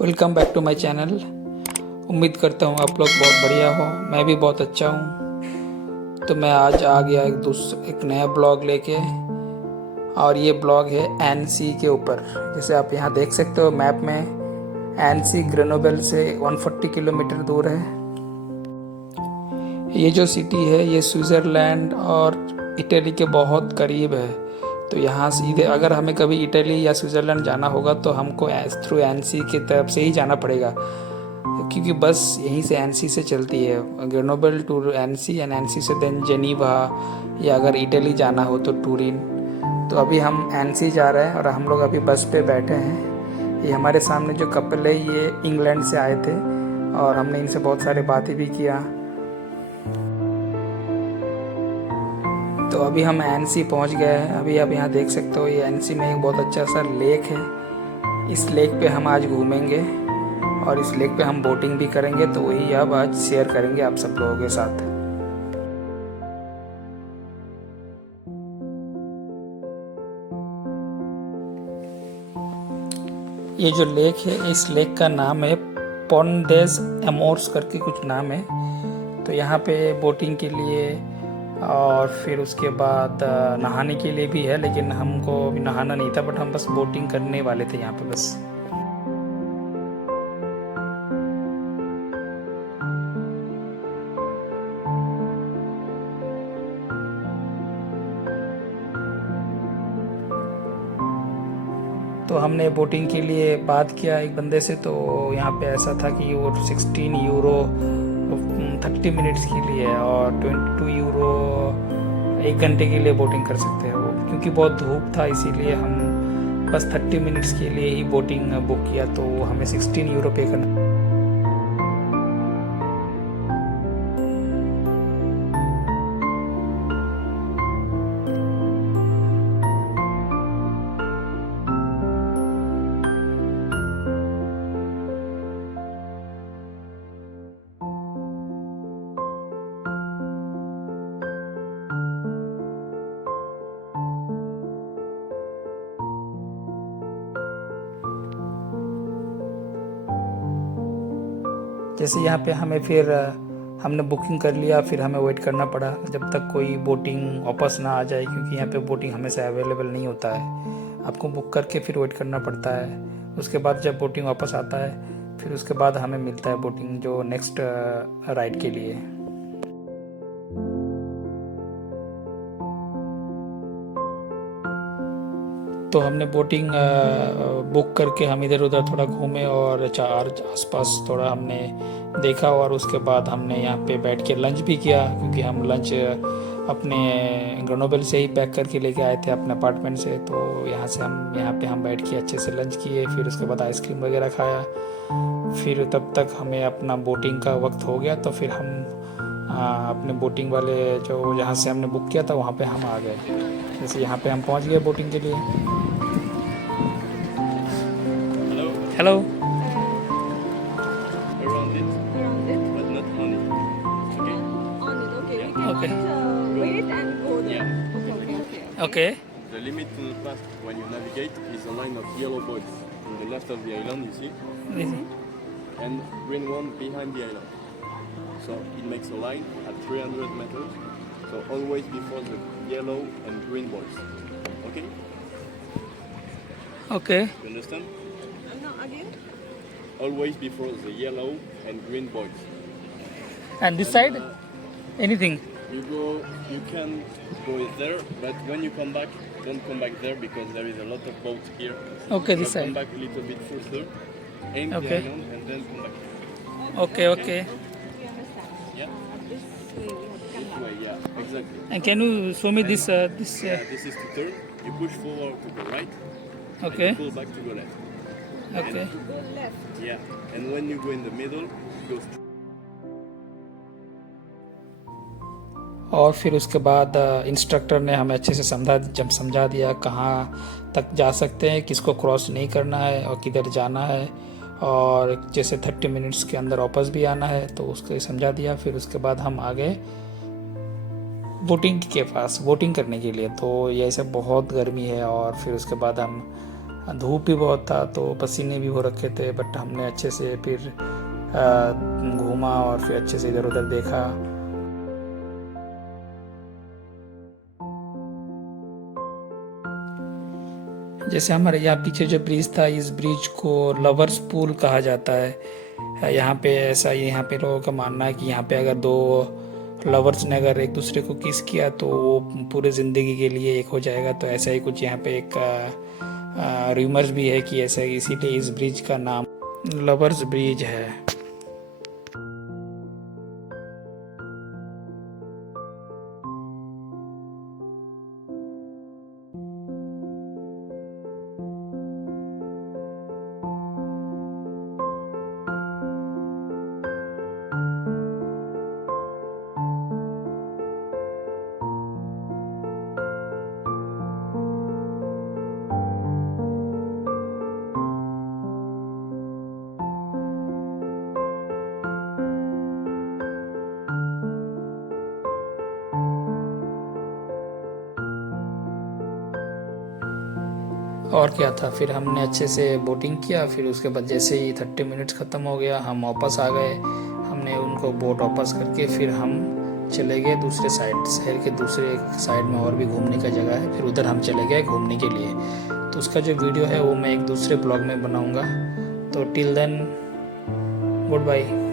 Welcome back to my channel. उम्मीद करता हूँ आप लोग बहुत बढ़िया हो, मैं भी बहुत अच्छा हूँ। तो मैं आज आ गया एक नया ब्लॉग लेके, और ये ब्लॉग है एनसी के ऊपर। जैसे आप यहाँ देख सकते हो मैप में, एनसी ग्रेनोबल से 140 किलोमीटर दूर है। ये जो सिटी है ये स्विट्ज़रलैंड और इटली के बहुत करीब है। तो यहाँ सीधे अगर हमें कभी इटली या स्विट्ज़रलैंड जाना होगा तो हमको थ्रू एनसी की तरफ से ही जाना पड़ेगा, क्योंकि बस यहीं से एनसी से चलती है, Grenoble to Annecy and Annecy से देन जेनीवा, या अगर इटली जाना हो तो टूरिन। तो अभी हम एनसी जा रहे हैं और हम लोग अभी बस पे बैठे हैं। ये हमारे सामने जो कपल है ये इंग्लैंड से आए थे और हमने इनसे बहुत सारी बातें भी किया। तो अभी हम एनसी पहुंच गए हैं। अभी आप यहाँ देख सकते हो, ये एनसी में एक बहुत अच्छा सा लेक है। इस लेक पे हम आज घूमेंगे और इस लेक पे हम बोटिंग भी करेंगे। तो वही अब आज शेयर करेंगे आप सब लोगों के साथ। ये जो लेक है, इस लेक का नाम है पोंडेस एमोर्स करके कुछ नाम है। तो यहाँ पे बोटिंग के लिए और फिर उसके बाद नहाने के लिए भी है, लेकिन हमको अभी नहाना नहीं था, बट हम बस बोटिंग करने वाले थे यहाँ पे बस। तो हमने बोटिंग के लिए बात किया एक बंदे से। तो यहाँ पे ऐसा था कि वो 16 यूरो 30 मिनट्स के लिए और 22 यूरो 1 घंटे के लिए बोटिंग कर सकते हैं वो, क्योंकि बहुत धूप था इसीलिए हम बस 30 मिनट्स के लिए ही बोटिंग बुक किया। तो हमें 16 यूरो पे करना। जैसे यहाँ पे हमें फिर हमने बुकिंग कर लिया, फिर हमें वेट करना पड़ा जब तक कोई बोटिंग वापस ना आ जाए, क्योंकि यहाँ पे बोटिंग हमेशा अवेलेबल नहीं होता है। आपको बुक करके फिर वेट करना पड़ता है। उसके बाद जब बोटिंग वापस आता है फिर उसके बाद हमें मिलता है बोटिंग जो नेक्स्ट राइड के लिए। तो हमने बोटिंग बुक करके हम इधर उधर थोड़ा घूमे और चार आसपास थोड़ा हमने देखा, और उसके बाद हमने यहाँ पे बैठ के लंच भी किया, क्योंकि हम लंच अपने ग्रेनोबल से ही पैक करके लेके आए थे अपने अपार्टमेंट से। तो यहाँ पे हम बैठ के अच्छे से लंच किए, फिर उसके बाद आइसक्रीम वगैरह खाया। फिर तब तक हमें अपना बोटिंग का वक्त हो गया, तो फिर हम अपने बोटिंग वाले जो जहाँ से हमने बुक किया था वहाँ पे हम आ गए। जैसे यहाँ पे हम पहुँच गए बोटिंग के लिए। Hello. Around it, but not on it. Okay? On it, okay. We can Okay. wait and go there. Yeah. Okay. Okay. The limit to the path when you navigate is a line of yellow buoys on the left of the island, you see, and green one behind the island. So it makes a line at 300 meters. So always before the yellow and green buoys. Okay? Okay. You understand? No, again? Always before the yellow and green buoys. And this side? Anything? You can go there, but when you come back, don't come back there because there is a lot of boats here. Okay, this Come side. back a little bit further, aim the Okay. island, and then come back. Okay, okay. We understand. Yeah. This way we have to come This back. way, yeah, exactly. And can you show me this? Yeah, this is to turn. You push forward to the right, and Okay. you pull back to the left. Okay. Go left. Yeah, and when you go in the middle, go straight. और फिर उसके बाद instructor ने हमें अच्छे से समझा दिया कहाँ तक जा सकते हैं, किसको क्रॉस नहीं करना है और किधर जाना है, और जैसे 30 मिनट्स के अंदर वापस भी आना है, तो उसको समझा दिया। फिर उसके बाद हम आ गए बोटिंग के पास बोटिंग करने के लिए। तो ये सब बहुत गर्मी है, और फिर उसके बाद हम धूप भी बहुत था तो पसीने भी हो रखे थे, बट हमने अच्छे से फिर घूमा और फिर अच्छे से इधर उधर देखा। जैसे हमारे यहाँ पीछे जो ब्रिज था, इस ब्रिज को लवर्स पूल कहा जाता है। यहाँ पे ऐसा, यहाँ पे लोगों का मानना है कि यहाँ पे अगर दो लवर्स ने अगर एक दूसरे को किस किया तो वो पूरे ज़िंदगी के लिए एक हो जाएगा। तो ऐसा ही कुछ यहाँ पे एक रूमर्स भी है कि ऐसा, इसीलिए इस ब्रिज का नाम लवर्स ब्रिज है। और क्या था, फिर हमने अच्छे से बोटिंग किया। फिर उसके बाद जैसे ही 30 मिनट्स ख़त्म हो गया, हम वापस आ गए। हमने उनको बोट वापस करके फिर हम चले गए दूसरे साइड, शहर के दूसरे साइड में और भी घूमने का जगह है, फिर उधर हम चले गए घूमने के लिए। तो उसका जो वीडियो है वो मैं एक दूसरे ब्लॉग में बनाऊँगा। तो टिल देन, गुड बाय।